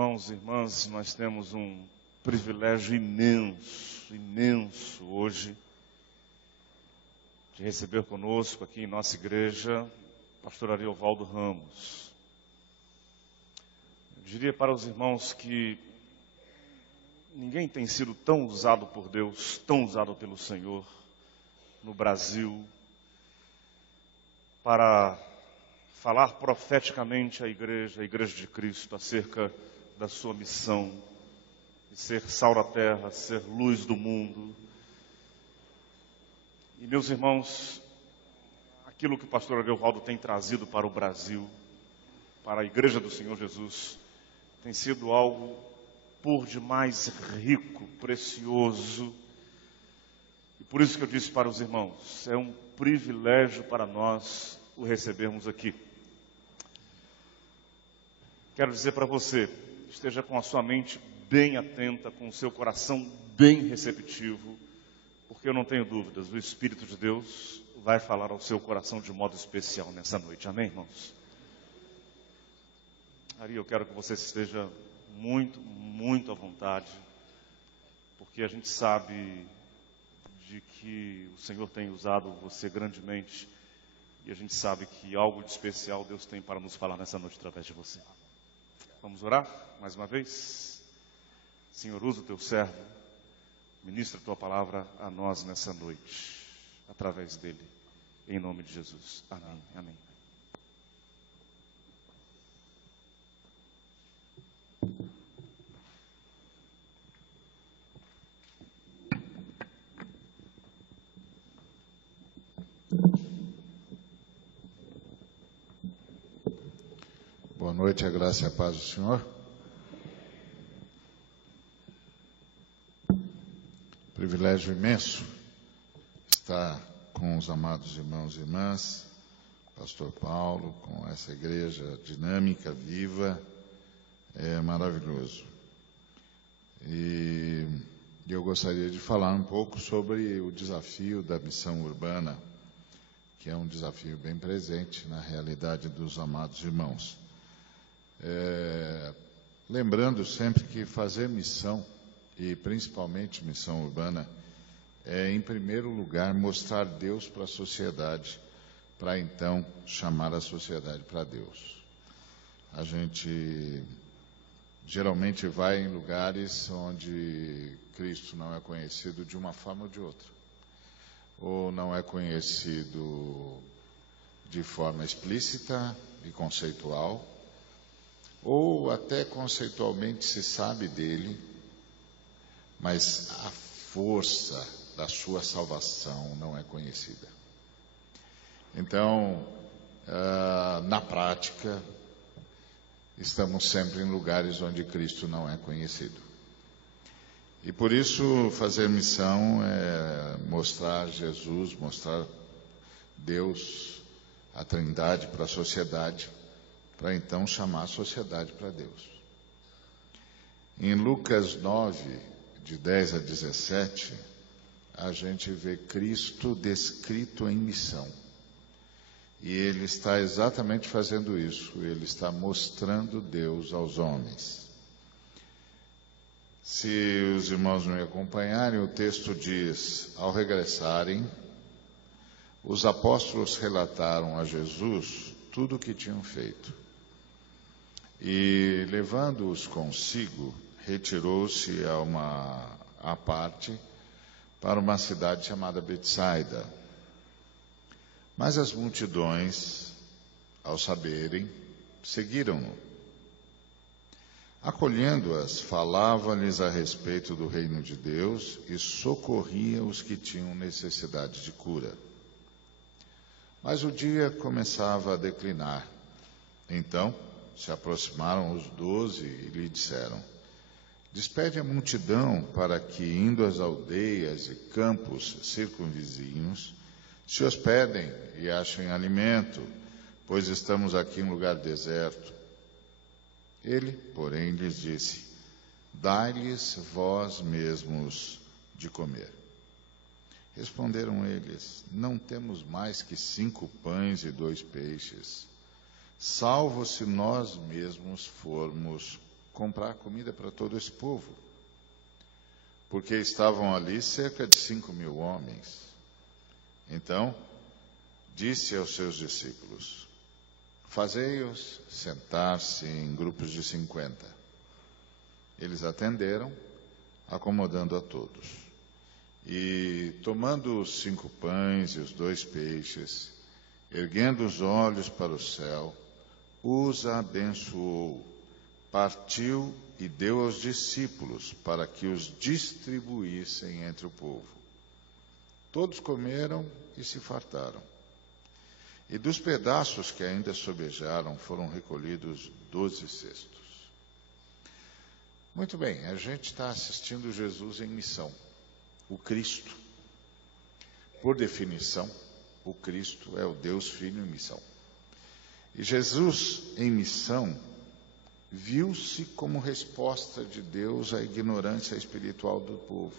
Irmãos e irmãs, nós temos um privilégio imenso hoje de receber conosco aqui em nossa igreja o pastor Ariovaldo Ramos. Eu diria para os irmãos que ninguém tem sido tão usado por Deus, tão usado pelo Senhor no Brasil para falar profeticamente à igreja de Cristo, acerca da sua missão de ser sal da terra, ser luz do mundo. E meus irmãos, aquilo que o pastor Ariovaldo tem trazido para o Brasil, para a igreja do Senhor Jesus, tem sido algo por demais rico, precioso. E por isso que eu disse para os irmãos, é um privilégio para nós o recebermos aqui. Quero dizer para você, esteja com a sua mente bem atenta, com o seu coração bem receptivo, porque eu não tenho dúvidas, o Espírito de Deus vai falar ao seu coração de modo especial nessa noite. Amém, irmãos? Ari, eu quero que você esteja muito à vontade, porque a gente sabe de que o Senhor tem usado você grandemente, e a gente sabe que algo de especial Deus tem para nos falar nessa noite através de você. Vamos orar mais uma vez? Senhor, usa o teu servo, ministra a tua palavra a nós nessa noite, através dele, em nome de Jesus. Amém, amém. Boa noite, a graça e a paz do Senhor. Privilégio imenso estar com os amados irmãos e irmãs, pastor Paulo, com essa igreja dinâmica, viva, é maravilhoso. E eu gostaria de falar um pouco sobre o desafio da missão urbana, que é um desafio bem presente na realidade dos amados irmãos. Lembrando sempre que fazer missão, e principalmente missão urbana, é em primeiro lugar mostrar Deus para a sociedade, para então chamar a sociedade para Deus. A gente geralmente vai em lugares onde Cristo não é conhecido de uma forma ou de outra, ou não é conhecido de forma explícita e conceitual, ou até conceitualmente se sabe dele, mas a força da sua salvação não é conhecida. Então, na prática, estamos sempre em lugares onde Cristo não é conhecido. E por isso, fazer missão é mostrar Jesus, mostrar Deus, a Trindade para a sociedade, para então chamar a sociedade para Deus. Em Lucas 9, de 10 a 17, a gente vê Cristo descrito em missão. E ele está exatamente fazendo isso, ele está mostrando Deus aos homens. Se os irmãos me acompanharem, o texto diz: ao regressarem, os apóstolos relataram a Jesus tudo o que tinham feito. E, levando-os consigo, retirou-se à parte para uma cidade chamada Betsaida. Mas as multidões, ao saberem, seguiram-no. Acolhendo-as, falava-lhes a respeito do reino de Deus e socorria os que tinham necessidade de cura. Mas o dia começava a declinar. Então se aproximaram os 12 e lhe disseram: despede a multidão para que, indo às aldeias e campos circunvizinhos, se hospedem e achem alimento, pois estamos aqui em lugar deserto. Ele, porém, lhes disse: dai-lhes vós mesmos de comer. Responderam eles: não temos mais que 5 pães e 2 peixes, salvo se nós mesmos formos comprar comida para todo esse povo, porque estavam ali cerca de 5.000 homens. Então, disse aos seus discípulos: fazei-os sentar-se em grupos de 50. Eles atenderam, acomodando a todos. E, tomando os 5 pães e os 2 peixes, erguendo os olhos para o céu, os abençoou, partiu e deu aos discípulos para que os distribuíssem entre o povo. Todos comeram e se fartaram. E dos pedaços que ainda sobejaram foram recolhidos 12 cestos. Muito bem, a gente está assistindo Jesus em missão, o Cristo. Por definição, o Cristo é o Deus Filho em missão. E Jesus em missão viu-se como resposta de Deus à ignorância espiritual do povo.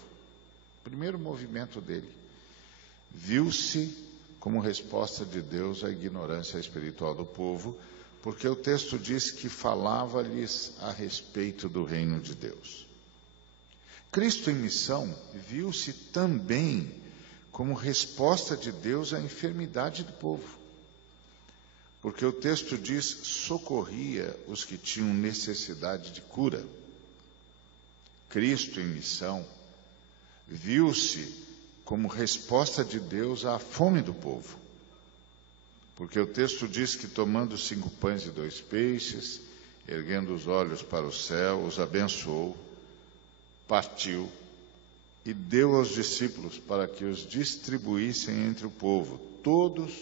Primeiro movimento dele. Viu-se como resposta de Deus à ignorância espiritual do povo, porque o texto diz que falava-lhes a respeito do reino de Deus. Cristo em missão viu-se também como resposta de Deus à enfermidade do povo. Porque o texto diz: socorria os que tinham necessidade de cura. Cristo em missão viu-se como resposta de Deus à fome do povo. Porque o texto diz que, tomando 5 pães e 2 peixes, erguendo os olhos para o céu, os abençoou, partiu e deu aos discípulos para que os distribuíssem entre o povo. Todos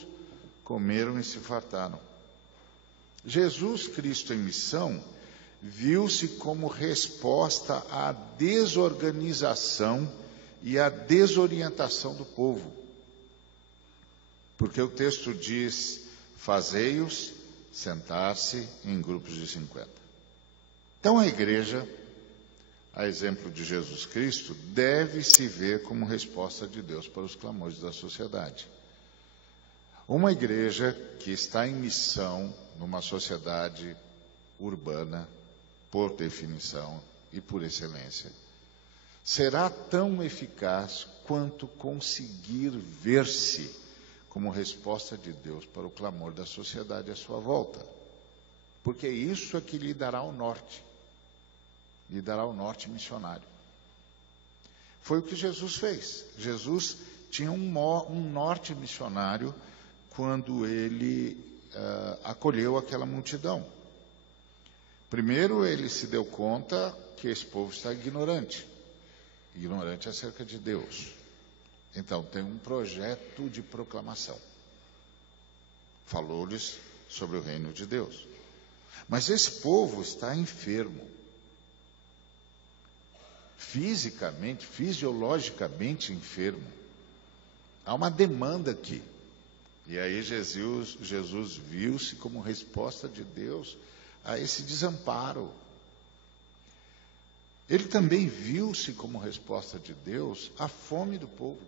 comeram e se fartaram. Jesus Cristo em missão viu-se como resposta à desorganização e à desorientação do povo. Porque o texto diz: fazei-os sentar-se em grupos de 50. Então a igreja, a exemplo de Jesus Cristo, deve se ver como resposta de Deus para os clamores da sociedade. Uma igreja que está em missão numa sociedade urbana, por definição e por excelência, será tão eficaz quanto conseguir ver-se como resposta de Deus para o clamor da sociedade à sua volta. Porque isso é que lhe dará o norte missionário. Foi o que Jesus fez. Jesus tinha um norte missionário quando ele acolheu aquela multidão. Primeiro, ele se deu conta que esse povo está ignorante acerca de Deus. Então, tem um projeto de proclamação. Falou-lhes sobre o reino de Deus. Mas esse povo está enfermo. Fisicamente, fisiologicamente enfermo. Há uma demanda aqui. E aí Jesus viu-se como resposta de Deus a esse desamparo. Ele também viu-se como resposta de Deus à fome do povo.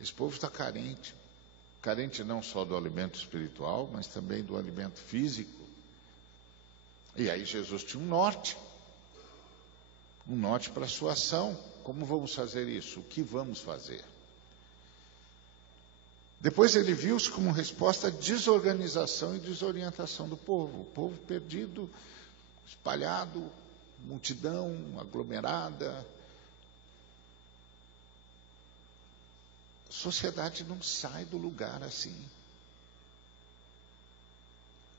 Esse povo está carente. Carente não só do alimento espiritual, mas também do alimento físico. E aí Jesus tinha um norte para a sua ação. Como vamos fazer isso? O que vamos fazer? Depois ele viu-se como resposta à desorganização e desorientação do povo. O povo perdido, espalhado, multidão aglomerada. A sociedade não sai do lugar assim.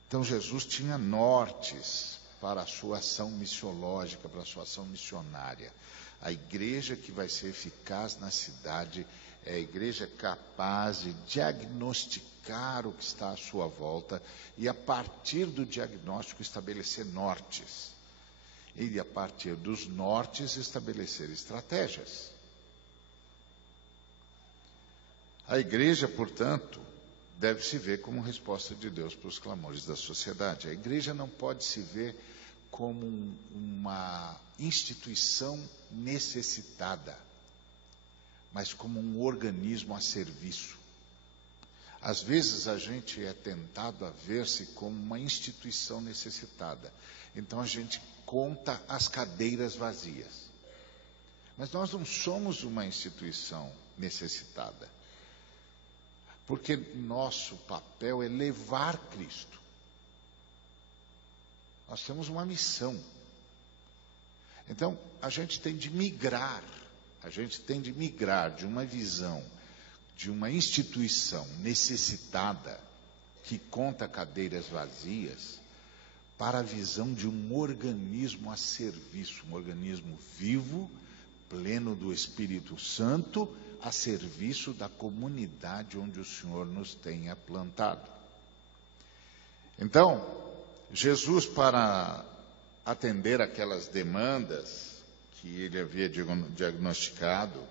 Então Jesus tinha nortes para a sua ação missiológica, para a sua ação missionária. A igreja que vai ser eficaz na cidade é a igreja capaz de diagnosticar o que está à sua volta e, a partir do diagnóstico, estabelecer nortes. E, a partir dos nortes, estabelecer estratégias. A igreja, portanto, deve se ver como resposta de Deus para os clamores da sociedade. A igreja não pode se ver como uma instituição necessitada, mas como um organismo a serviço. Às vezes a gente é tentado a ver-se como uma instituição necessitada. Então a gente conta as cadeiras vazias. Mas nós não somos uma instituição necessitada. Porque nosso papel é levar Cristo. Nós temos uma missão. Então, a gente tem de migrar de uma visão de uma instituição necessitada, que conta cadeiras vazias, para a visão de um organismo a serviço, um organismo vivo, pleno do Espírito Santo, a serviço da comunidade onde o Senhor nos tenha plantado. Então, Jesus, para atender aquelas demandas que ele havia diagnosticado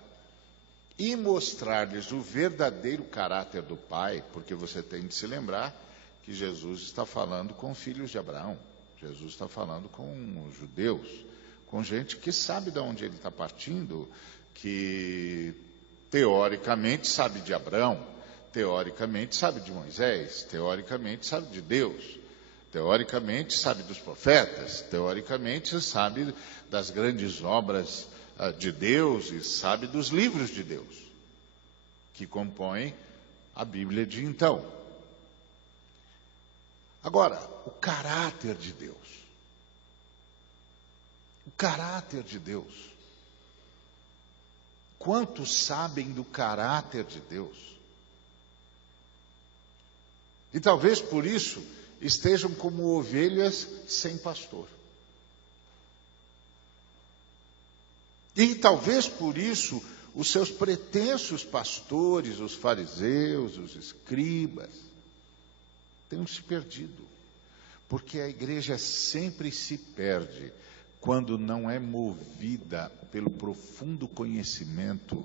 e mostrar-lhes o verdadeiro caráter do Pai, porque você tem de se lembrar que Jesus está falando com filhos de Abraão, Jesus está falando com os judeus, com gente que sabe de onde ele está partindo, que teoricamente sabe de Abraão, teoricamente sabe de Moisés, teoricamente sabe de Deus, teoricamente sabe dos profetas, teoricamente sabe das grandes obras de Deus e sabe dos livros de Deus, que compõem a Bíblia de então. Agora, o caráter de Deus. O caráter de Deus. Quantos sabem do caráter de Deus? E talvez por isso estejam como ovelhas sem pastor. E talvez por isso os seus pretensos pastores, os fariseus, os escribas, tenham se perdido. Porque a igreja sempre se perde quando não é movida pelo profundo conhecimento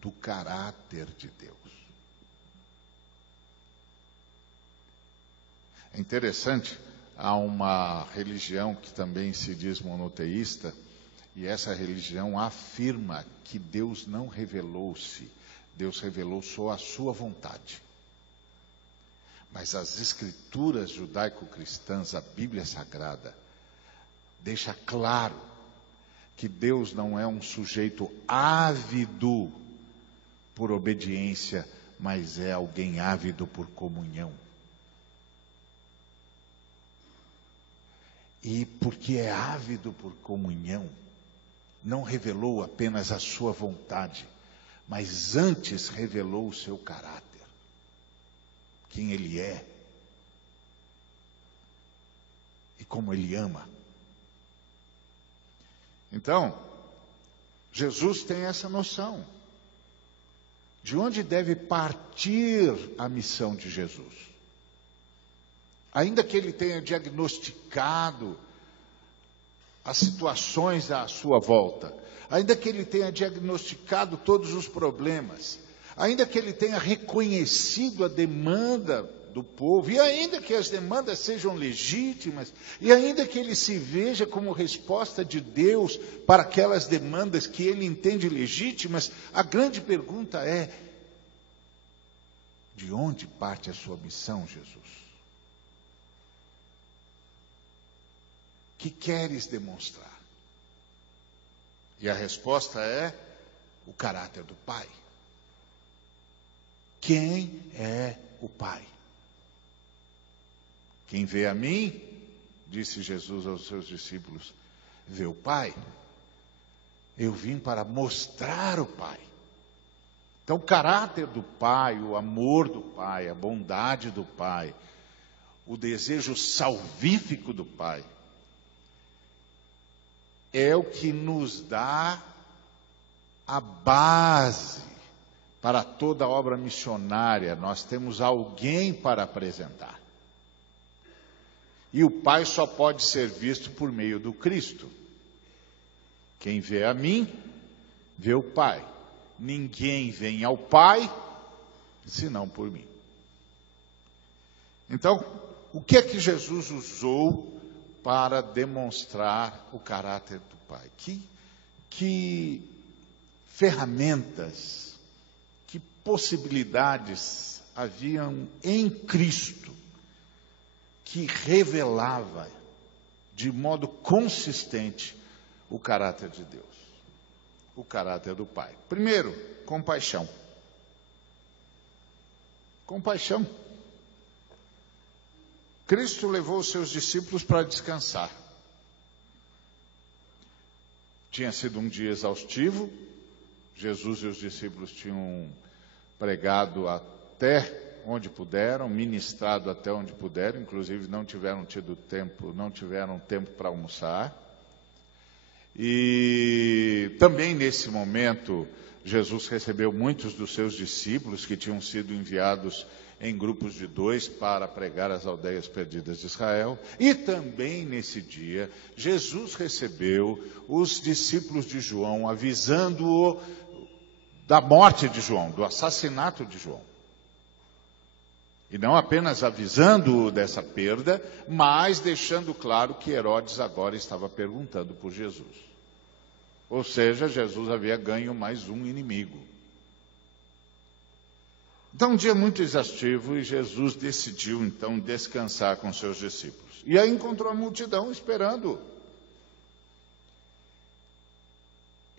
do caráter de Deus. É interessante, há uma religião que também se diz monoteísta, e essa religião afirma que Deus não revelou-se, Deus revelou só a sua vontade. Mas as escrituras judaico-cristãs, a Bíblia Sagrada, deixa claro que Deus não é um sujeito ávido por obediência, mas é alguém ávido por comunhão. E porque é ávido por comunhão, não revelou apenas a sua vontade, mas antes revelou o seu caráter, quem ele é e como ele ama. Então, Jesus tem essa noção de onde deve partir a missão de Jesus. Ainda que ele tenha diagnosticado as situações à sua volta, ainda que ele tenha diagnosticado todos os problemas, ainda que ele tenha reconhecido a demanda do povo, e ainda que as demandas sejam legítimas, e ainda que ele se veja como resposta de Deus para aquelas demandas que ele entende legítimas, a grande pergunta é: de onde parte a sua missão, Jesus? Que queres demonstrar? E a resposta é o caráter do Pai. Quem é o Pai? Quem vê a mim, disse Jesus aos seus discípulos, vê o Pai. Eu vim para mostrar o Pai. Então o caráter do Pai, o amor do Pai, a bondade do Pai, o desejo salvífico do Pai, é o que nos dá a base para toda a obra missionária. Nós temos alguém para apresentar. E o Pai só pode ser visto por meio do Cristo. Quem vê a mim, vê o Pai. Ninguém vem ao Pai, senão por mim. Então, o que é que Jesus usou para demonstrar o caráter do Pai? Que ferramentas, que possibilidades haviam em Cristo que revelava de modo consistente o caráter de Deus, o caráter do Pai. Primeiro, compaixão. Compaixão. Cristo levou os seus discípulos para descansar. Tinha sido um dia exaustivo, Jesus e os discípulos tinham pregado até onde puderam, ministrado até onde puderam, inclusive não tiveram tempo para almoçar. E também nesse momento, Jesus recebeu muitos dos seus discípulos que tinham sido enviados em grupos de 2 para pregar as aldeias perdidas de Israel. E também nesse dia, Jesus recebeu os discípulos de João, avisando-o da morte de João, do assassinato de João. E não apenas avisando-o dessa perda, mas deixando claro que Herodes agora estava perguntando por Jesus. Ou seja, Jesus havia ganho mais um inimigo. Então, um dia muito exaustivo, e Jesus decidiu então descansar com seus discípulos. E aí encontrou a multidão esperando.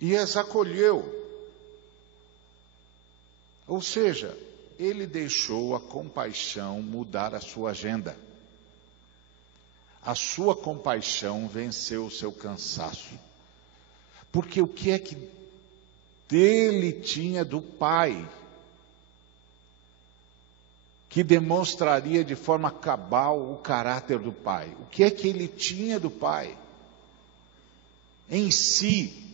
E as acolheu. Ou seja, ele deixou a compaixão mudar a sua agenda. A sua compaixão venceu o seu cansaço. Porque o que é que dele tinha do Pai, que demonstraria de forma cabal o caráter do Pai? O que é que ele tinha do Pai? Em si,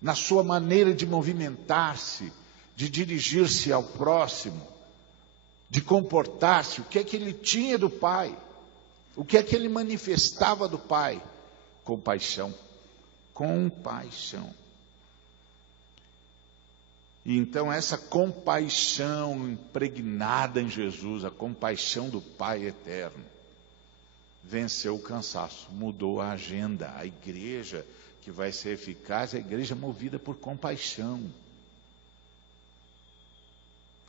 na sua maneira de movimentar-se, de dirigir-se ao próximo, de comportar-se, o que é que ele tinha do Pai? O que é que ele manifestava do Pai? Compaixão. Compaixão. E então essa compaixão impregnada em Jesus, a compaixão do Pai eterno, venceu o cansaço, mudou a agenda. A igreja que vai ser eficaz é a igreja movida por compaixão.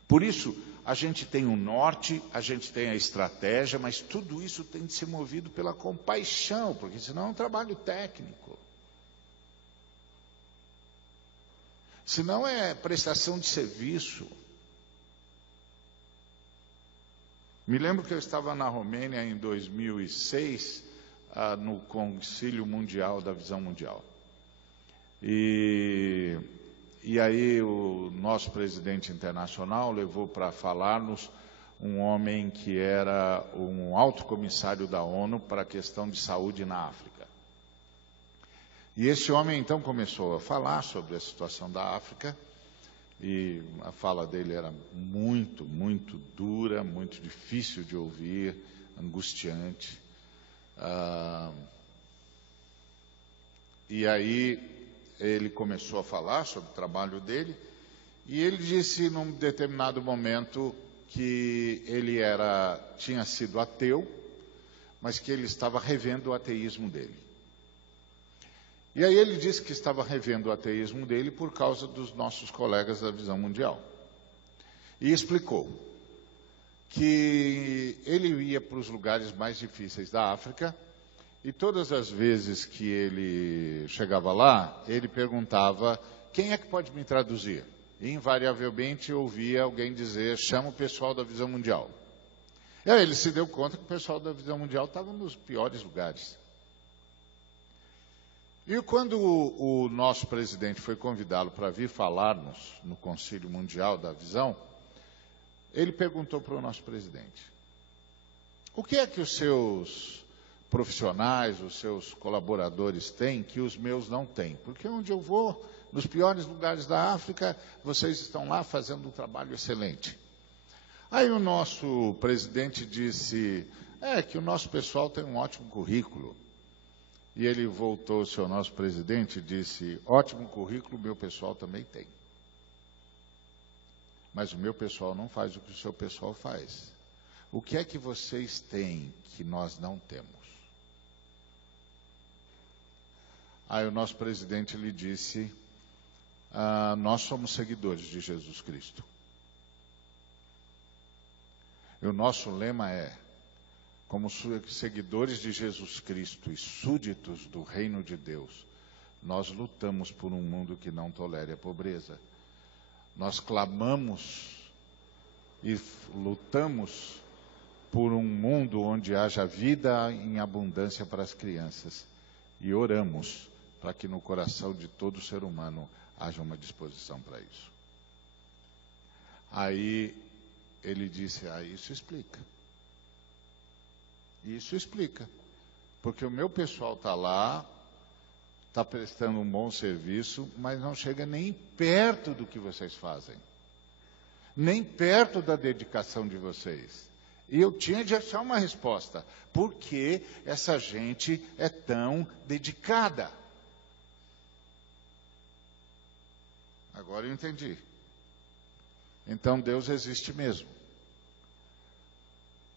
Por isso, a gente tem o norte, a gente tem a estratégia, mas tudo isso tem de ser movido pela compaixão, porque senão é um trabalho técnico. Senão é prestação de serviço. Me lembro que eu estava na Romênia em 2006, no Concílio Mundial da Visão Mundial. E aí o nosso presidente internacional levou para falar-nos um homem que era um alto comissário da ONU para a questão de saúde na África. E esse homem então começou a falar sobre a situação da África, e a fala dele era muito, muito dura, muito difícil de ouvir, angustiante. E aí ele começou a falar sobre o trabalho dele, e ele disse num determinado momento que ele tinha sido ateu, mas que ele estava revendo o ateísmo dele. E aí ele disse que estava revendo o ateísmo dele por causa dos nossos colegas da Visão Mundial. E explicou que ele ia para os lugares mais difíceis da África, e todas as vezes que ele chegava lá, ele perguntava: quem é que pode me traduzir? E invariavelmente ouvia alguém dizer: chama o pessoal da Visão Mundial. E aí ele se deu conta que o pessoal da Visão Mundial estava nos piores lugares. E quando o nosso presidente foi convidá-lo para vir falar-nos no Concílio Mundial da Visão, ele perguntou para o nosso presidente: o que é que os seus profissionais, os seus colaboradores têm que os meus não têm? Porque onde eu vou, nos piores lugares da África, vocês estão lá fazendo um trabalho excelente. Aí o nosso presidente disse: que o nosso pessoal tem um ótimo currículo. E ele voltou-se ao nosso presidente e disse: ótimo currículo, o meu pessoal também tem. Mas o meu pessoal não faz o que o seu pessoal faz. O que é que vocês têm que nós não temos? Aí o nosso presidente lhe disse: nós somos seguidores de Jesus Cristo. E o nosso lema é: como seguidores de Jesus Cristo e súditos do reino de Deus, nós lutamos por um mundo que não tolere a pobreza. Nós clamamos e lutamos por um mundo onde haja vida em abundância para as crianças. E oramos para que no coração de todo ser humano haja uma disposição para isso. Aí ele disse, isso explica. Isso explica. Porque o meu pessoal está lá, está prestando um bom serviço, mas não chega nem perto do que vocês fazem. Nem perto da dedicação de vocês. E eu tinha de achar uma resposta. Por que essa gente é tão dedicada? Agora eu entendi. Então Deus existe mesmo.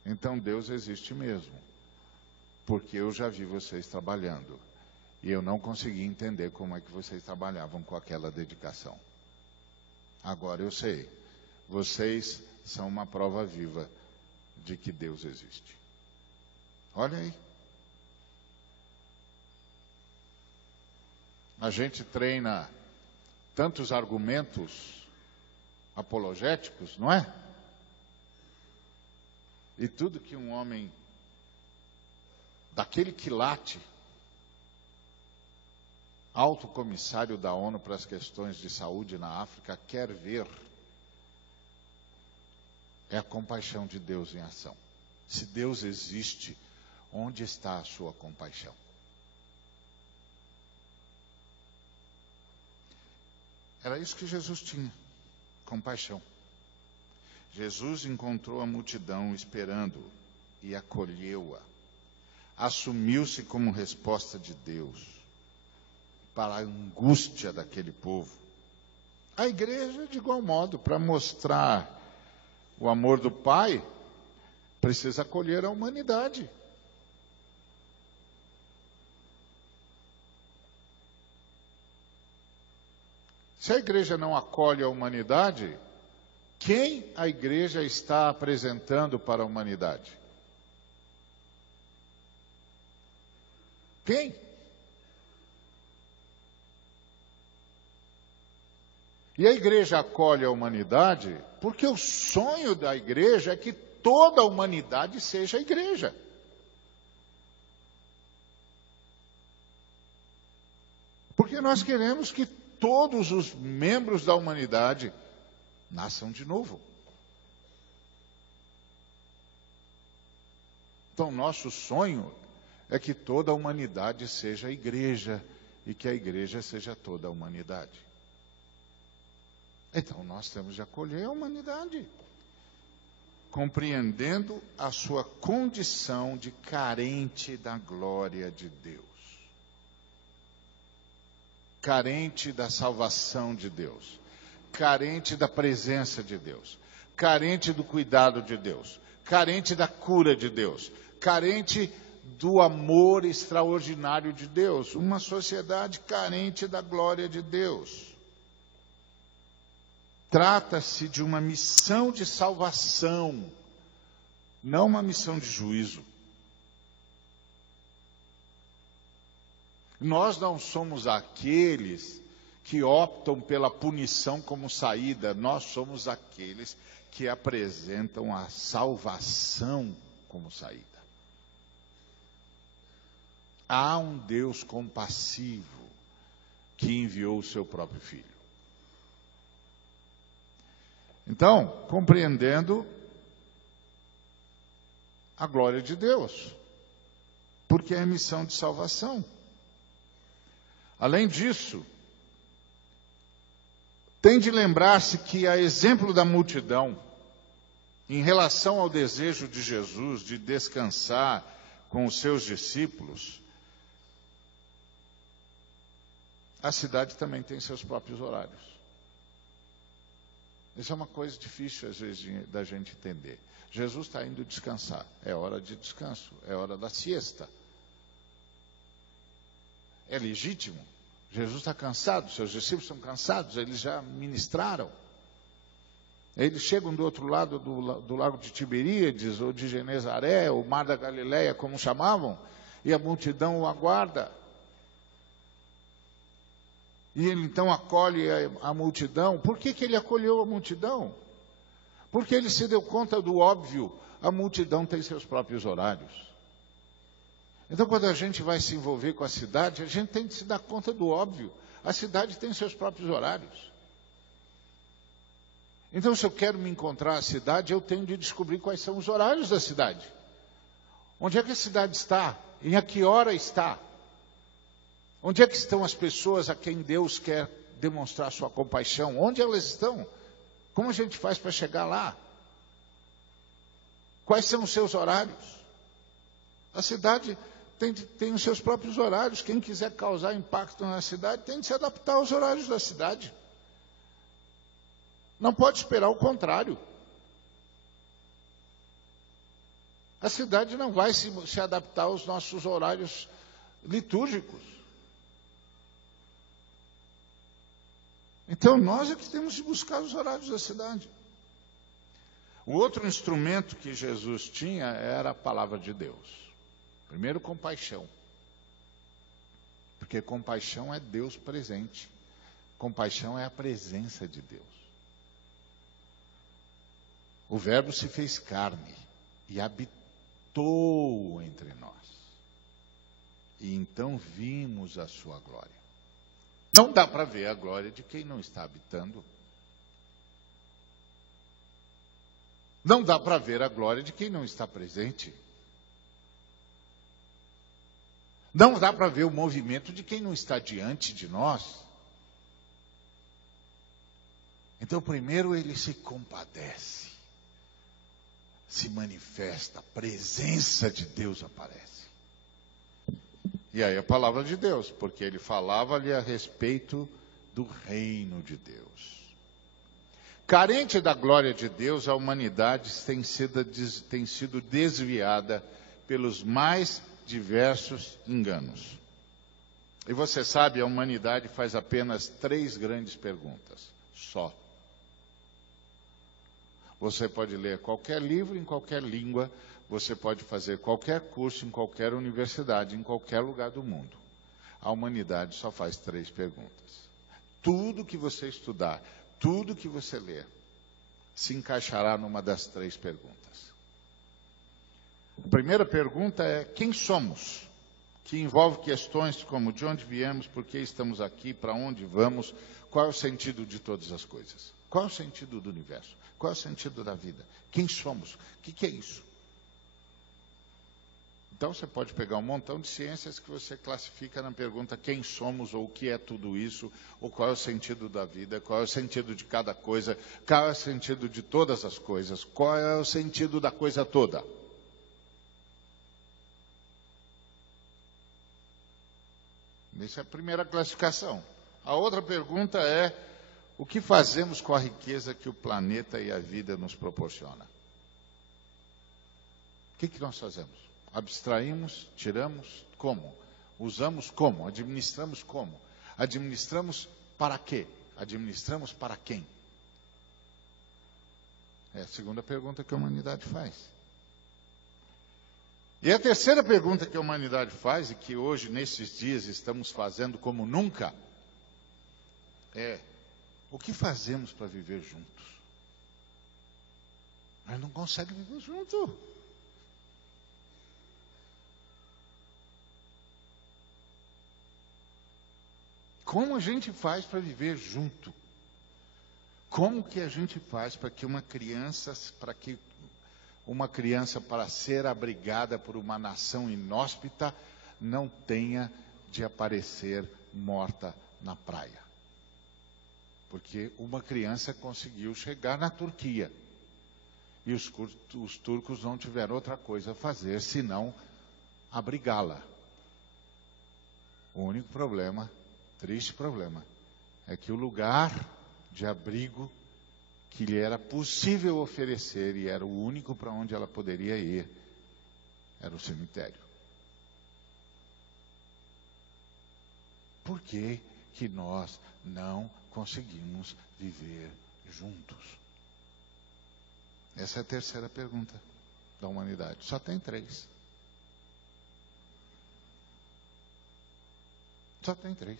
Então Deus existe mesmo. Porque eu já vi vocês trabalhando. E eu não consegui entender como é que vocês trabalhavam com aquela dedicação. Agora eu sei. Vocês são uma prova viva de que Deus existe. Olha aí. A gente treina tantos argumentos apologéticos, não é? E tudo que um homem daquele quilate, alto comissário da ONU para as questões de saúde na África, quer ver é a compaixão de Deus em ação. Se Deus existe, onde está a sua compaixão? Era isso que Jesus tinha, compaixão. Jesus encontrou a multidão esperando e acolheu-a. Assumiu-se como resposta de Deus para a angústia daquele povo. A igreja, de igual modo, para mostrar o amor do Pai, precisa acolher a humanidade. Se a igreja não acolhe a humanidade, quem a igreja está apresentando para a humanidade? Quem? E a igreja acolhe a humanidade porque o sonho da igreja é que toda a humanidade seja a igreja. Porque nós queremos que todos os membros da humanidade nasçam de novo. Então, nosso sonho é que toda a humanidade seja a igreja e que a igreja seja toda a humanidade. Então, nós temos de acolher a humanidade, compreendendo a sua condição de carente da glória de Deus, carente da salvação de Deus, carente da presença de Deus, carente do cuidado de Deus, carente da cura de Deus, carente do amor extraordinário de Deus, uma sociedade carente da glória de Deus. Trata-se de uma missão de salvação, não uma missão de juízo. Nós não somos aqueles que optam pela punição como saída, nós somos aqueles que apresentam a salvação como saída. Há um Deus compassivo que enviou o seu próprio Filho. Então, compreendendo a glória de Deus, porque é a missão de salvação. Além disso, tem de lembrar-se que, a exemplo da multidão, em relação ao desejo de Jesus de descansar com os seus discípulos, a cidade também tem seus próprios horários. Isso é uma coisa difícil, às vezes, da gente entender. Jesus está indo descansar. É hora de descanso. É hora da siesta. É legítimo. Jesus está cansado. Seus discípulos estão cansados. Eles já ministraram. Eles chegam do outro lado do lago de Tiberíades, ou de Genezaré, ou Mar da Galileia, como chamavam, e a multidão o aguarda. E ele então acolhe a multidão. Por que ele acolheu a multidão? Porque ele se deu conta do óbvio. A multidão tem seus próprios horários. Então, quando a gente vai se envolver com a cidade, a gente tem que se dar conta do óbvio. A cidade tem seus próprios horários. Então, se eu quero me encontrar a cidade, eu tenho de descobrir quais são os horários da cidade. Onde é que a cidade está? Em a que hora está? Onde é que estão as pessoas a quem Deus quer demonstrar sua compaixão? Onde elas estão? Como a gente faz para chegar lá? Quais são os seus horários? A cidade tem os seus próprios horários. Quem quiser causar impacto na cidade tem de se adaptar aos horários da cidade. Não pode esperar o contrário. A cidade não vai se adaptar aos nossos horários litúrgicos. Então, nós é que temos de buscar os horários da cidade. O outro instrumento que Jesus tinha era a palavra de Deus. Primeiro, compaixão. Porque compaixão é Deus presente. Compaixão é a presença de Deus. O Verbo se fez carne e habitou entre nós. E então vimos a sua glória. Não dá para ver a glória de quem não está habitando. Não dá para ver a glória de quem não está presente. Não dá para ver o movimento de quem não está diante de nós. Então, primeiro ele se compadece, se manifesta, a presença de Deus aparece. E aí a palavra de Deus, porque ele falava-lhe a respeito do reino de Deus. Carente da glória de Deus, a humanidade tem sido desviada pelos mais diversos enganos. E você sabe, a humanidade faz apenas 3 grandes perguntas, só. Você pode ler qualquer livro em qualquer língua, você pode fazer qualquer curso em qualquer universidade, em qualquer lugar do mundo. A humanidade só faz 3 perguntas. Tudo que você estudar, tudo que você ler, se encaixará numa das 3 perguntas. A primeira pergunta é: quem somos? Que envolve questões como de onde viemos, por que estamos aqui, para onde vamos, qual é o sentido de todas as coisas? Qual é o sentido do universo? Qual é o sentido da vida? Quem somos? O que é isso? Então você pode pegar um montão de ciências que você classifica na pergunta quem somos, ou o que é tudo isso, ou qual é o sentido da vida, qual é o sentido de cada coisa, qual é o sentido de todas as coisas, qual é o sentido da coisa toda. Essa é a primeira classificação. A outra pergunta é: o que fazemos com a riqueza que o planeta e a vida nos proporciona? O que nós fazemos? Abstraímos, tiramos, como? Usamos como? Administramos como? Administramos para quê? Administramos para quem? É a segunda pergunta que a humanidade faz. E a terceira pergunta que a humanidade faz, e que hoje, nesses dias, estamos fazendo como nunca, é: o que fazemos para viver juntos? Mas não consegue viver junto. Como a gente faz para viver junto? Como que a gente faz para que uma criança, para ser abrigada por uma nação inóspita, não tenha de aparecer morta na praia? Porque uma criança conseguiu chegar na Turquia. E os turcos não tiveram outra coisa a fazer senão abrigá-la. O único problema, triste problema, é que o lugar de abrigo que lhe era possível oferecer, e era o único para onde ela poderia ir, era o cemitério. Por que que nós não conseguimos viver juntos? Essa é a terceira pergunta da humanidade. Só tem 3. Só tem 3.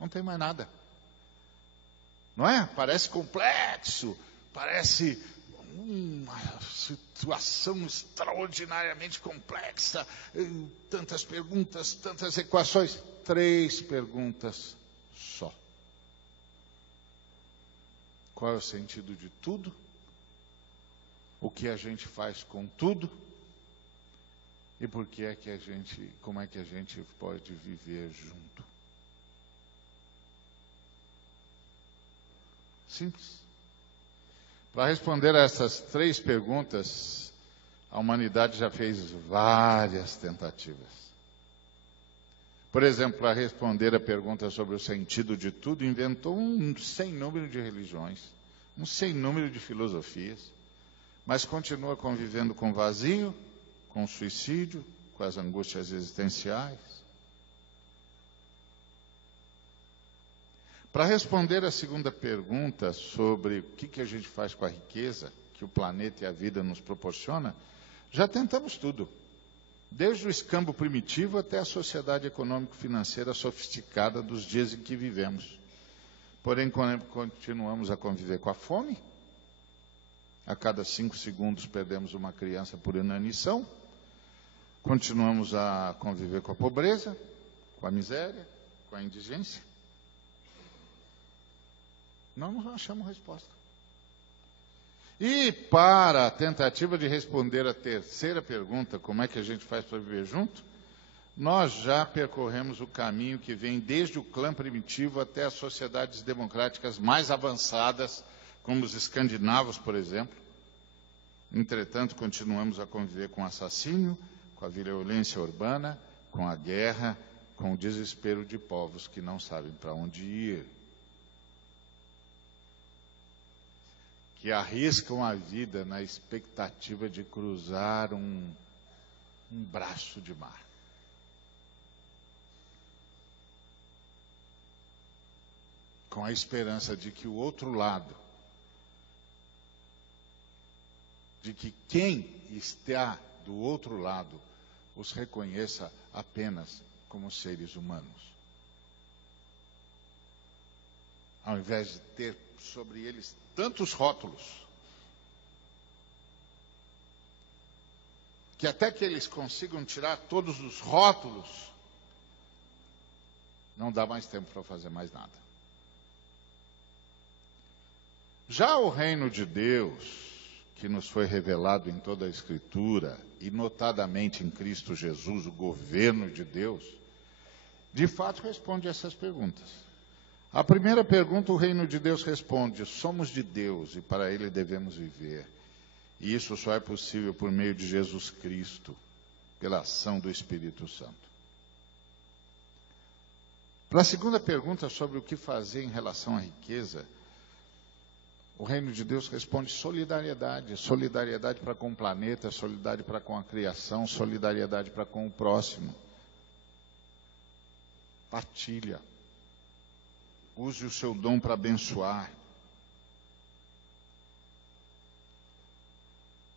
Não tem mais nada. Não é? Parece complexo, parece uma situação extraordinariamente complexa, tantas perguntas, tantas equações. 3 perguntas só. Qual é o sentido de tudo? O que a gente faz com tudo? E por que é que como é que a gente pode viver junto? Simples. Para responder a essas 3 perguntas, a humanidade já fez várias tentativas. Por exemplo, para responder a pergunta sobre o sentido de tudo, inventou um sem número de religiões, um sem número de filosofias, mas continua convivendo com o vazio, com o suicídio, com as angústias existenciais. Para responder a segunda pergunta sobre o que a gente faz com a riqueza que o planeta e a vida nos proporciona, já tentamos tudo. Desde o escambo primitivo até a sociedade econômico-financeira sofisticada dos dias em que vivemos. Porém, continuamos a conviver com a fome. A cada 5 segundos perdemos uma criança por inanição. Continuamos a conviver com a pobreza, com a miséria, com a indigência. Não achamos resposta. E para a tentativa de responder a terceira pergunta, como é que a gente faz para viver junto? Nós já percorremos o caminho que vem desde o clã primitivo até as sociedades democráticas mais avançadas, como os escandinavos, por exemplo. Entretanto, continuamos a conviver com o assassínio, com a violência urbana, com a guerra, com o desespero de povos que não sabem para onde ir. Que arriscam a vida na expectativa de cruzar um braço de mar. Com a esperança de que o outro lado, de que quem está do outro lado os reconheça apenas como seres humanos. Ao invés de ter sobre eles tantos rótulos, que até que eles consigam tirar todos os rótulos, não dá mais tempo para fazer mais nada. Já o reino de Deus, que nos foi revelado em toda a Escritura, e notadamente em Cristo Jesus, o governo de Deus, de fato responde a essas perguntas. A primeira pergunta, o reino de Deus responde: somos de Deus e para Ele devemos viver. E isso só é possível por meio de Jesus Cristo, pela ação do Espírito Santo. Para a segunda pergunta sobre o que fazer em relação à riqueza, o reino de Deus responde solidariedade. Solidariedade para com o planeta, solidariedade para com a criação, solidariedade para com o próximo. Partilha. Use o seu dom para abençoar.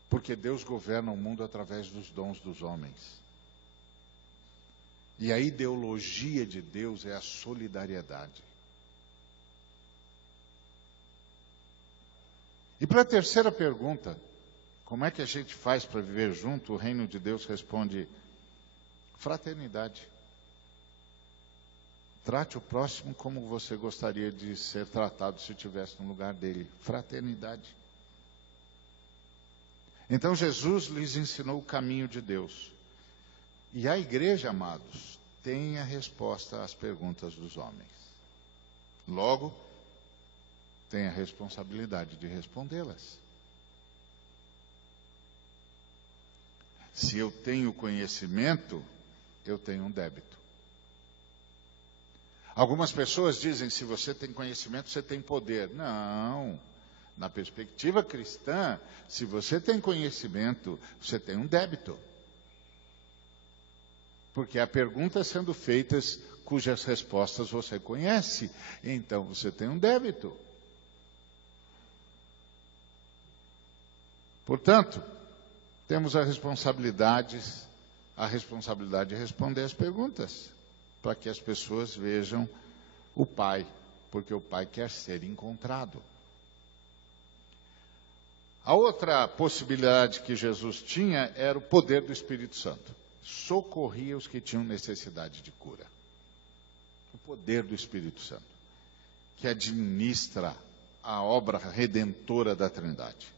Porque Deus governa o mundo através dos dons dos homens. E a ideologia de Deus é a solidariedade. E para a terceira pergunta, como é que a gente faz para viver junto? O reino de Deus responde: fraternidade. Trate o próximo como você gostaria de ser tratado se estivesse no lugar dele. Fraternidade. Então Jesus lhes ensinou o caminho de Deus. E a igreja, amados, tem a resposta às perguntas dos homens. Logo, tem a responsabilidade de respondê-las. Se eu tenho conhecimento, eu tenho um débito. Algumas pessoas dizem: se você tem conhecimento, você tem poder. Não. Na perspectiva cristã, se você tem conhecimento, você tem um débito. Porque há perguntas sendo feitas cujas respostas você conhece. Então você tem um débito. Portanto, temos a responsabilidade de responder as perguntas, para que as pessoas vejam o Pai, porque o Pai quer ser encontrado. A outra possibilidade que Jesus tinha era o poder do Espírito Santo. Socorria os que tinham necessidade de cura. O poder do Espírito Santo, que administra a obra redentora da Trindade.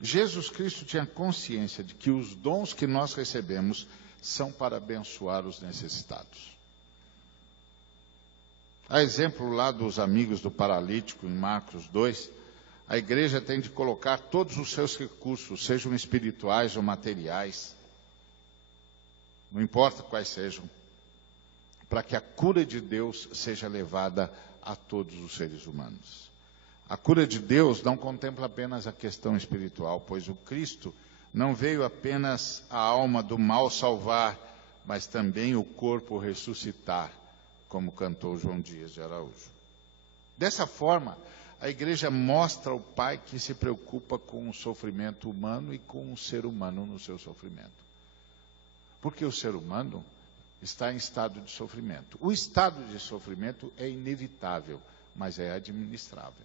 Jesus Cristo tinha consciência de que os dons que nós recebemos são para abençoar os necessitados. A exemplo lá dos amigos do paralítico, em Marcos 2, a igreja tem de colocar todos os seus recursos, sejam espirituais ou materiais, não importa quais sejam, para que a cura de Deus seja levada a todos os seres humanos. A cura de Deus não contempla apenas a questão espiritual, pois o Cristo não veio apenas a alma do mal salvar, mas também o corpo ressuscitar, como cantou João Dias de Araújo. Dessa forma, a igreja mostra ao Pai que se preocupa com o sofrimento humano e com o ser humano no seu sofrimento. Porque o ser humano está em estado de sofrimento. O estado de sofrimento é inevitável, mas é administrável.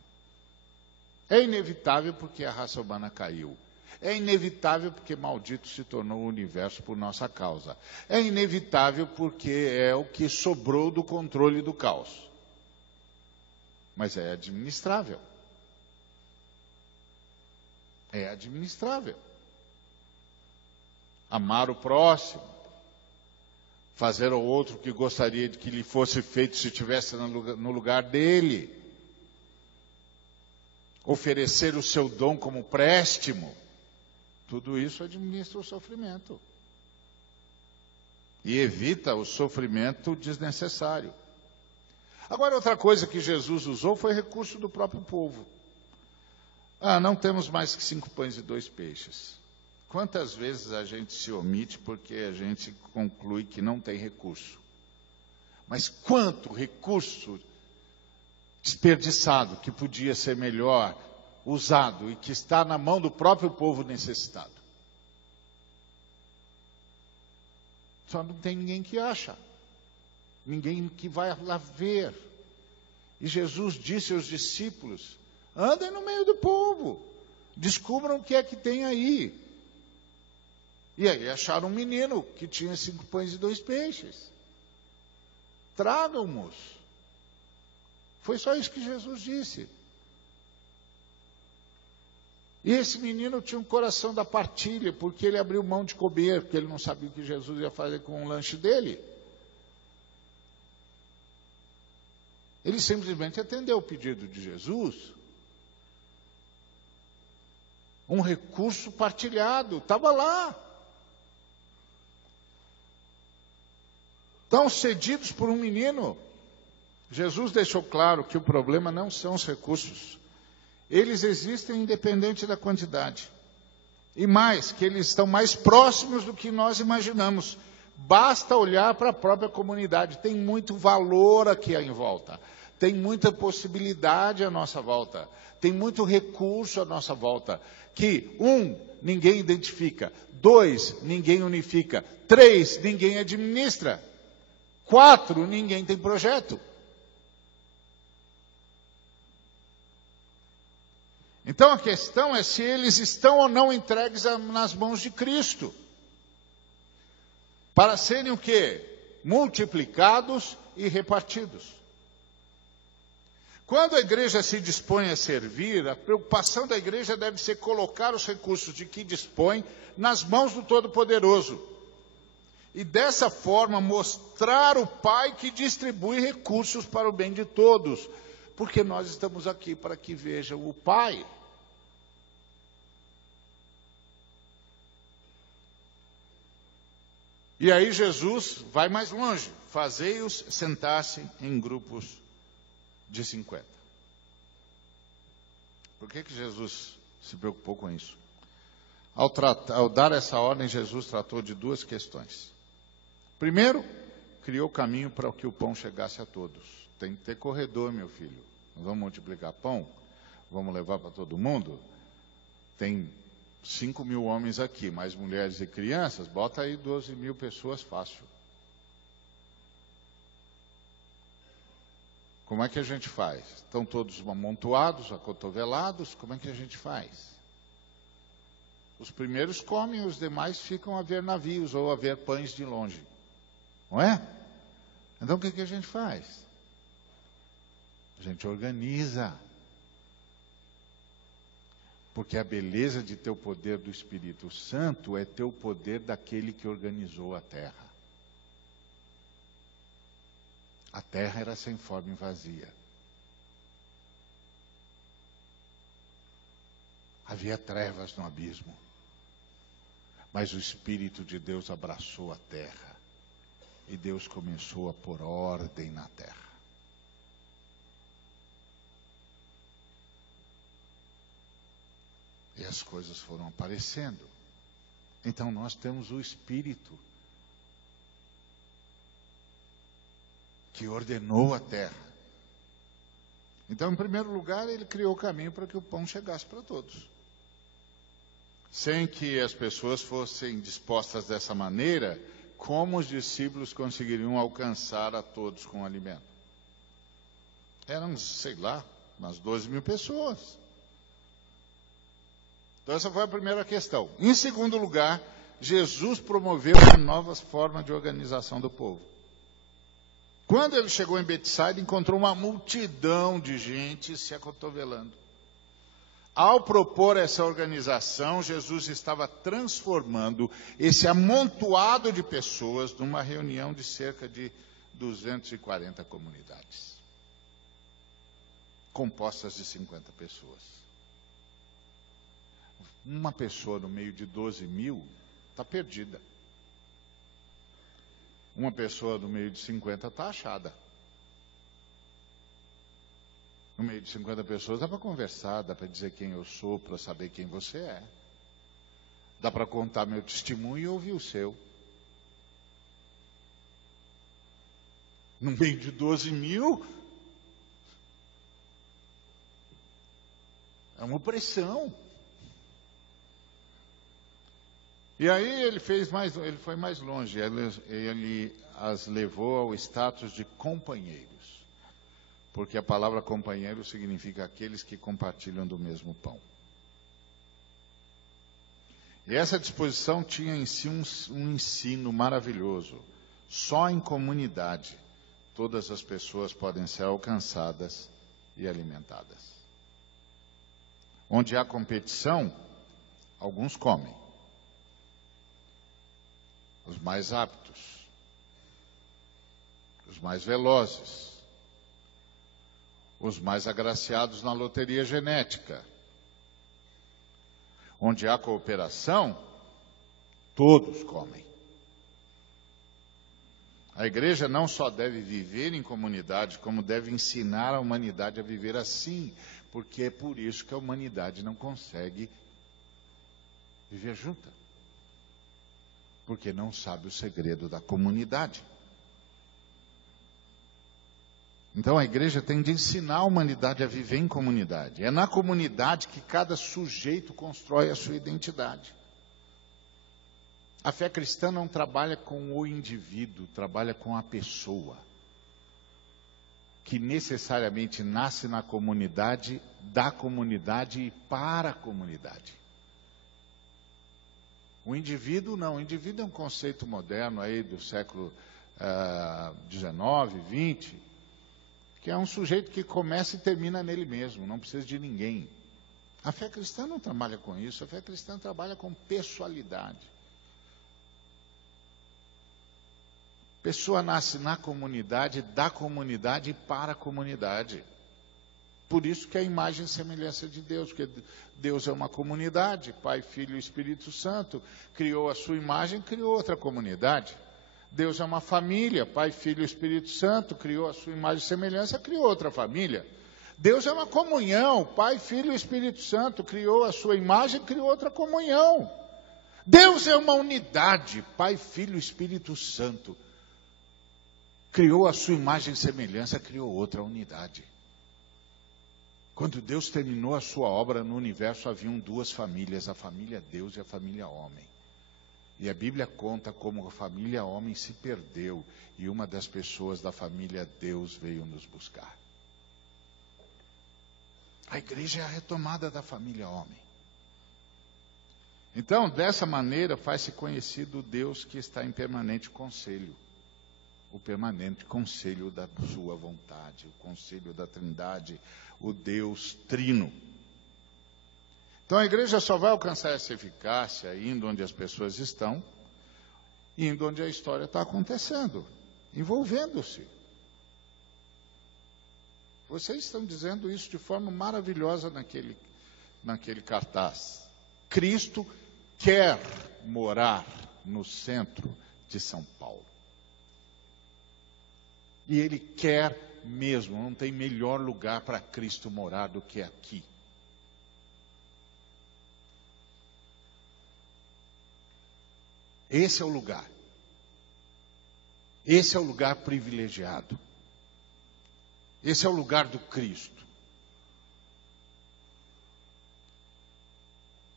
É inevitável porque a raça humana caiu. É inevitável porque maldito se tornou o universo por nossa causa. É inevitável porque é o que sobrou do controle do caos. Mas é administrável. É administrável. Amar o próximo. Fazer ao outro o que gostaria de que lhe fosse feito se estivesse no lugar dele. Oferecer o seu dom como préstimo. Tudo isso administra o sofrimento. E evita o sofrimento desnecessário. Agora, outra coisa que Jesus usou foi recurso do próprio povo. Não temos mais que 5 pães e 2 peixes. Quantas vezes a gente se omite porque a gente conclui que não tem recurso? Mas quanto recurso desperdiçado que podia ser melhor usado e que está na mão do próprio povo necessitado. Só não tem ninguém que acha. Ninguém que vai lá ver. E Jesus disse aos discípulos, andem no meio do povo, descubram o que é que tem aí. E aí acharam um menino que tinha 5 pães e 2 peixes. Tragam-nos. Foi só isso que Jesus disse. E esse menino tinha um coração da partilha, porque ele abriu mão de comer, porque ele não sabia o que Jesus ia fazer com o lanche dele. Ele simplesmente atendeu o pedido de Jesus. Um recurso partilhado, estava lá. Tão cedidos por um menino. Jesus deixou claro que o problema não são os recursos. Eles existem independente da quantidade. E mais, que eles estão mais próximos do que nós imaginamos. Basta olhar para a própria comunidade. Tem muito valor aqui em volta. Tem muita possibilidade à nossa volta. Tem muito recurso à nossa volta. Que, 1, ninguém identifica. 2, ninguém unifica. 3, ninguém administra. 4, ninguém tem projeto. Então a questão é se eles estão ou não entregues nas mãos de Cristo. Para serem o quê? Multiplicados e repartidos. Quando a igreja se dispõe a servir, a preocupação da igreja deve ser colocar os recursos de que dispõe nas mãos do Todo-Poderoso. E dessa forma mostrar o Pai que distribui recursos para o bem de todos. Porque nós estamos aqui para que vejam o Pai. E aí Jesus vai mais longe. Fazei-os sentar-se em grupos de 50. Por que Jesus se preocupou com isso? Ao dar essa ordem, Jesus tratou de 2 questões. Primeiro, criou caminho para que o pão chegasse a todos. Tem que ter corredor, meu filho. Nós vamos multiplicar pão? Vamos levar para todo mundo? Tem 5.000 homens aqui, mais mulheres e crianças, bota aí 12.000 pessoas fácil. Como é que a gente faz? Estão todos amontoados, acotovelados, como é que a gente faz? Os primeiros comem, os demais ficam a ver navios ou a ver pães de longe. Não é? Então o que a gente faz? A gente organiza. Porque a beleza de ter o poder do Espírito Santo é ter o poder daquele que organizou a terra. A terra era sem forma e vazia. Havia trevas no abismo. Mas o Espírito de Deus abraçou a terra. E Deus começou a pôr ordem na terra. E as coisas foram aparecendo. Então nós temos o Espírito que ordenou a terra. Então, em primeiro lugar, ele criou o caminho para que o pão chegasse para todos. Sem que as pessoas fossem dispostas dessa maneira, como os discípulos conseguiriam alcançar a todos com o alimento? Eram, sei lá, umas 12.000 pessoas. Então essa foi a primeira questão. Em segundo lugar, Jesus promoveu uma nova forma de organização do povo. Quando ele chegou em Betsaida, encontrou uma multidão de gente se acotovelando. Ao propor essa organização, Jesus estava transformando esse amontoado de pessoas numa reunião de cerca de 240 comunidades, compostas de 50 pessoas. Uma pessoa no meio de 12.000 está perdida. Uma pessoa no meio de 50 está achada. No meio de 50 pessoas dá para conversar, dá para dizer quem eu sou, para saber quem você é. Dá para contar meu testemunho e ouvir o seu. No meio de 12.000, é uma opressão. E aí ele foi mais longe, ele as levou ao status de companheiros. Porque a palavra companheiro significa aqueles que compartilham do mesmo pão. E essa disposição tinha em si um ensino maravilhoso. Só em comunidade todas as pessoas podem ser alcançadas e alimentadas. Onde há competição, alguns comem. Os mais aptos, os mais velozes, os mais agraciados na loteria genética. Onde há cooperação, todos comem. A igreja não só deve viver em comunidade, como deve ensinar a humanidade a viver assim, porque é por isso que a humanidade não consegue viver junta. Porque não sabe o segredo da comunidade. Então a igreja tem de ensinar a humanidade a viver em comunidade. É na comunidade que cada sujeito constrói a sua identidade. A fé cristã não trabalha com o indivíduo, trabalha com a pessoa. Que necessariamente nasce na comunidade, da comunidade e para a comunidade. O indivíduo não, o indivíduo é um conceito moderno aí do século XIX, XX, que é um sujeito que começa e termina nele mesmo, não precisa de ninguém. A fé cristã não trabalha com isso, a fé cristã trabalha com pessoalidade. Pessoa nasce na comunidade, da comunidade e para a comunidade. Por isso que é a imagem e semelhança de Deus, porque Deus é uma comunidade, Pai, Filho e Espírito Santo, criou a sua imagem, criou outra comunidade. Deus é uma família, Pai, Filho e Espírito Santo, criou a sua imagem e semelhança, criou outra família. Deus é uma comunhão, Pai, Filho e Espírito Santo, criou a sua imagem, criou outra comunhão. Deus é uma unidade, Pai, Filho e Espírito Santo, criou a sua imagem e semelhança, criou outra unidade. Quando Deus terminou a sua obra no universo, haviam duas famílias, a família Deus e a família homem. E a Bíblia conta como a família homem se perdeu e uma das pessoas da família Deus veio nos buscar. A igreja é a retomada da família homem. Então, dessa maneira, faz-se conhecido o Deus que está em permanente conselho. O permanente conselho da sua vontade, o conselho da Trindade, o Deus Trino. Então a igreja só vai alcançar essa eficácia indo onde as pessoas estão, indo onde a história está acontecendo, envolvendo-se. Vocês estão dizendo isso de forma maravilhosa naquele cartaz. Cristo quer morar no centro de São Paulo. E Ele quer mesmo, não tem melhor lugar para Cristo morar do que aqui. Esse é o lugar. Esse é o lugar privilegiado. Esse é o lugar do Cristo.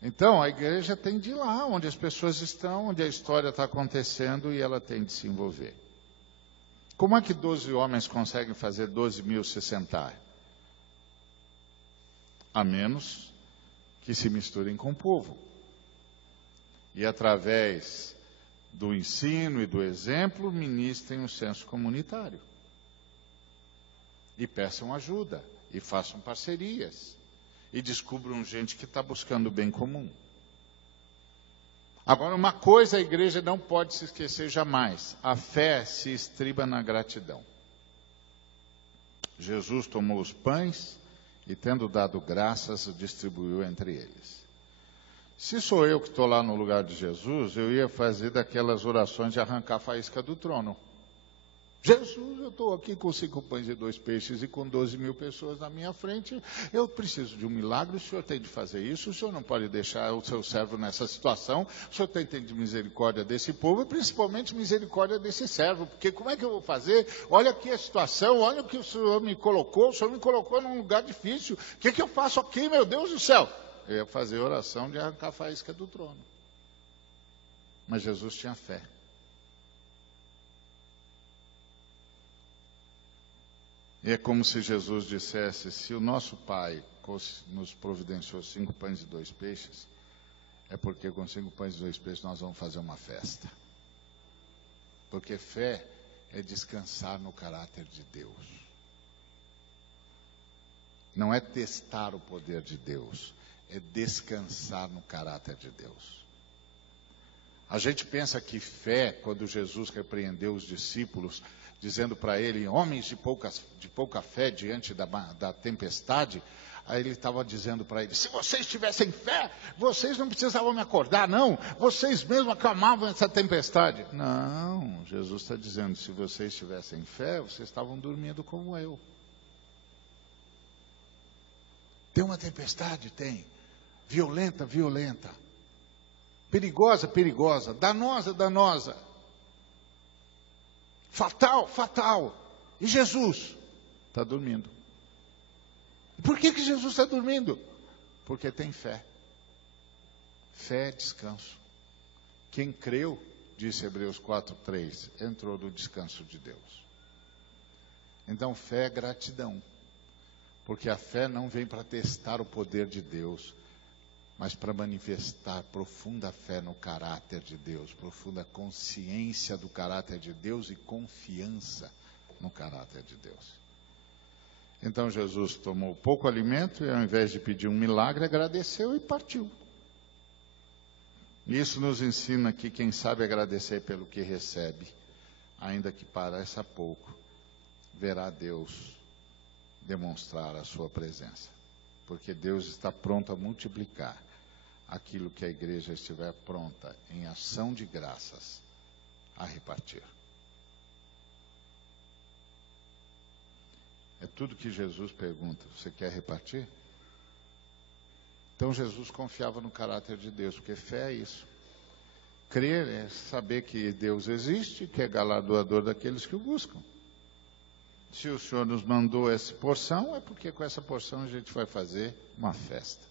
Então, a igreja tem de ir lá, onde as pessoas estão, onde a história está acontecendo, e ela tem de se envolver. Como é que 12 homens conseguem fazer 12 mil se sentar? A menos que se misturem com o povo. E através do ensino e do exemplo, ministrem o senso comunitário. E peçam ajuda, e façam parcerias, e descubram gente que está buscando o bem comum. Agora, uma coisa a igreja não pode se esquecer jamais: a fé se estriba na gratidão. Jesus tomou os pães e, tendo dado graças, distribuiu entre eles. Se sou eu que estou lá no lugar de Jesus, eu ia fazer daquelas orações de arrancar a faísca do trono. Jesus, eu estou aqui com 5 pães e 2 peixes e com 12 mil pessoas na minha frente. Eu preciso de um milagre, o senhor tem de fazer isso. O senhor não pode deixar o seu servo nessa situação. O senhor tem de misericórdia desse povo e principalmente misericórdia desse servo. Porque como é que eu vou fazer? Olha aqui a situação, olha o que o senhor me colocou. O senhor me colocou num lugar difícil. O que eu faço aqui, meu Deus do céu? Eu ia fazer oração de arrancar a faísca do trono. Mas Jesus tinha fé. E é como se Jesus dissesse: se o nosso Pai nos providenciou 5 pães e 2 peixes, é porque com 5 pães e 2 peixes nós vamos fazer uma festa. Porque fé é descansar no caráter de Deus. Não é testar o poder de Deus, é descansar no caráter de Deus. A gente pensa que fé, quando Jesus repreendeu os discípulos, dizendo para ele, homens de pouca fé diante da tempestade, aí ele estava dizendo para eles: se vocês tivessem fé, vocês não precisavam me acordar, não. Vocês mesmos acalmavam essa tempestade. Não, Jesus está dizendo: se vocês tivessem fé, vocês estavam dormindo como eu. Tem uma tempestade? Tem. Violenta, violenta. Perigosa, perigosa. Danosa, danosa. Fatal, fatal. E Jesus está dormindo. Por que Jesus está dormindo? Porque tem fé. Fé é descanso. Quem creu, disse Hebreus 4:3, entrou no descanso de Deus. Então fé é gratidão. Porque a fé não vem para testar o poder de Deus, mas para manifestar profunda fé no caráter de Deus, profunda consciência do caráter de Deus e confiança no caráter de Deus. Então Jesus tomou pouco alimento e, ao invés de pedir um milagre, agradeceu e partiu. Isso nos ensina que quem sabe agradecer pelo que recebe, ainda que pareça pouco, verá Deus demonstrar a sua presença. Porque Deus está pronto a multiplicar aquilo que a igreja estiver pronta, em ação de graças, a repartir. É tudo que Jesus pergunta: você quer repartir? Então Jesus confiava no caráter de Deus, porque fé é isso. Crer é saber que Deus existe, que é galardoador daqueles que o buscam. Se o Senhor nos mandou essa porção, é porque com essa porção a gente vai fazer uma festa.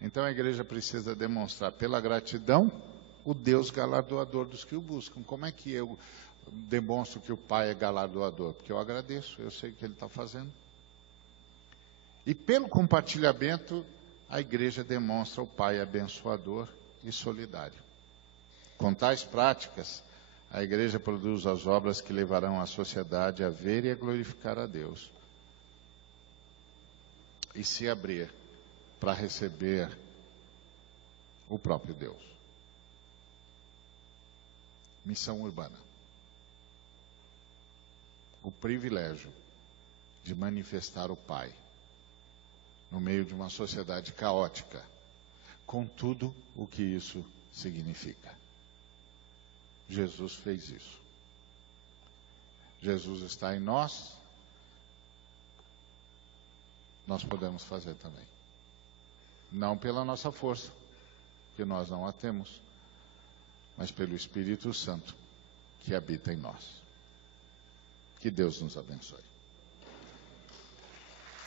Então a igreja precisa demonstrar pela gratidão o Deus galardoador dos que o buscam. Como é que eu demonstro que o Pai é galardoador? Porque eu agradeço, eu sei o que Ele está fazendo. E pelo compartilhamento, a igreja demonstra o Pai abençoador e solidário. Com tais práticas, a igreja produz as obras que levarão a sociedade a ver e a glorificar a Deus. E se abrir para receber o próprio Deus. Missão urbana. O privilégio de manifestar o Pai no meio de uma sociedade caótica, com tudo o que isso significa. Jesus fez isso. Jesus está em nós, nós podemos fazer também. Não pela nossa força, que nós não a temos, mas pelo Espírito Santo que habita em nós. Que Deus nos abençoe.